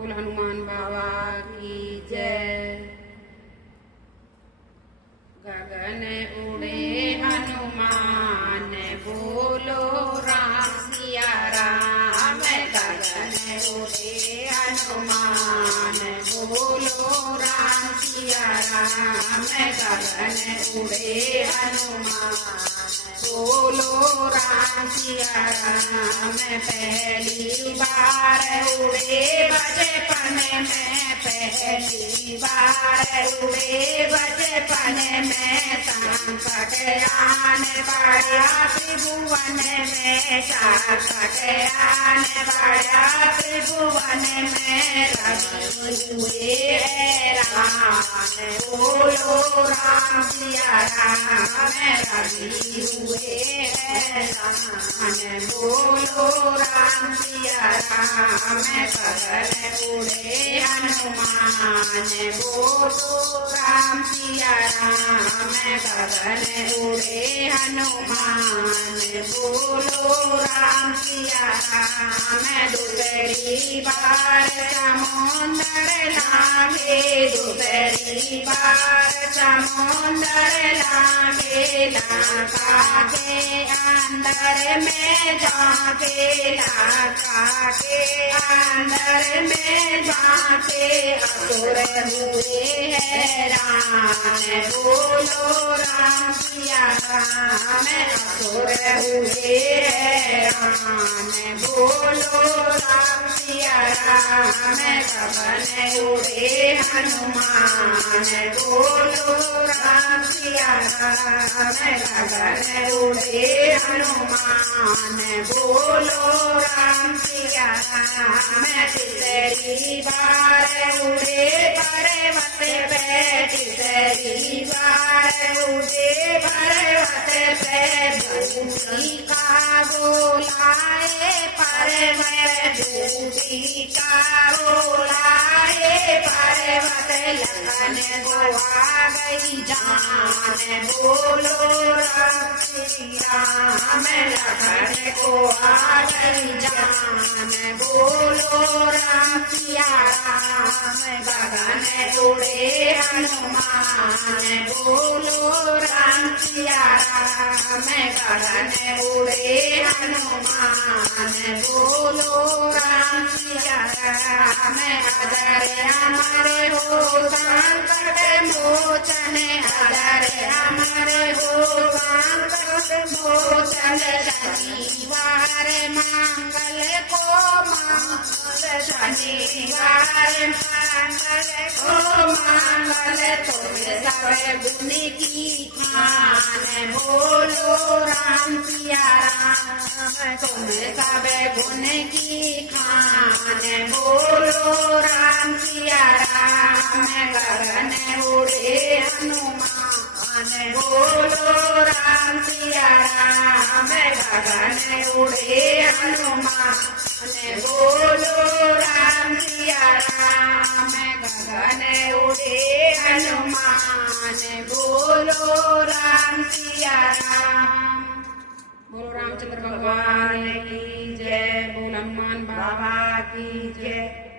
बोल हनुमान बाबा की जय। गगन उड़े हनुमान बोलो राम सिया राम। गगन उड़े हनुमान बोलो राम सिया राम। गगन उड़े हनुमान बोलो राम सिया राम। पहली बार उड़े बचपन में, पहली बार उड़े बचपन में, संकट आने पड़ा त्रिभुवन में, संकट आने पड़ा त्रिभुवन में। रवि हुए राम बोलो राम सिया राम। रवि हुए राम बोलो राम सिया राम। गगन उड़े हनुमान बोलो राम सिया राम। गगन उड़े हनुमान बोलो राम सिया राम। दूसरी बार समुंदर लागे, दूसरी बार समुंदर लागे, लंका के अंदर में जाके, लंका के अंदर में जाके असुर हुए हैरान बोलो राम सिया राम। असुर हुए हैरान बोलो राम सिया राम। गगन उड़े हनुमान बोलो राम सिया राम। गगन उड़े हनुमान बोलो राम सिया राम। तीसरी बार उड़े पर्वत पे, तीसरी बार उड़े पर्वत पे, दूती का बोलाए पर्वत, दूती का बोलाए पर्वत। लखन को आ गई जान बोलो राम श्री राम। लखन को आ गई जान बोलो राम सिया राम। गगन उड़े हनुमान बोलो राम सिया राम। गगन उड़े हनुमान बोलो राम सिया राम। अदर अमर हो संकट मोचन, अदर अमर हो संकट मोचन। शनिवार मंगल को मंगल, शनिवार मंगल को मंगल। तुम सब गुण की खान बोलो राम सिया राम। तुम सब गुण की खान बोलो राम सिया राम। गगन उड़े हनुमान बोलो राम सिया राम। गगन उड़े हनुमान बोलो राम सिया राम। गगन उड़े हनुमान बोलो राम सिया राम। बोलो रामचंद्र भगवान की जय। बोल हनुमान बाबा की जय।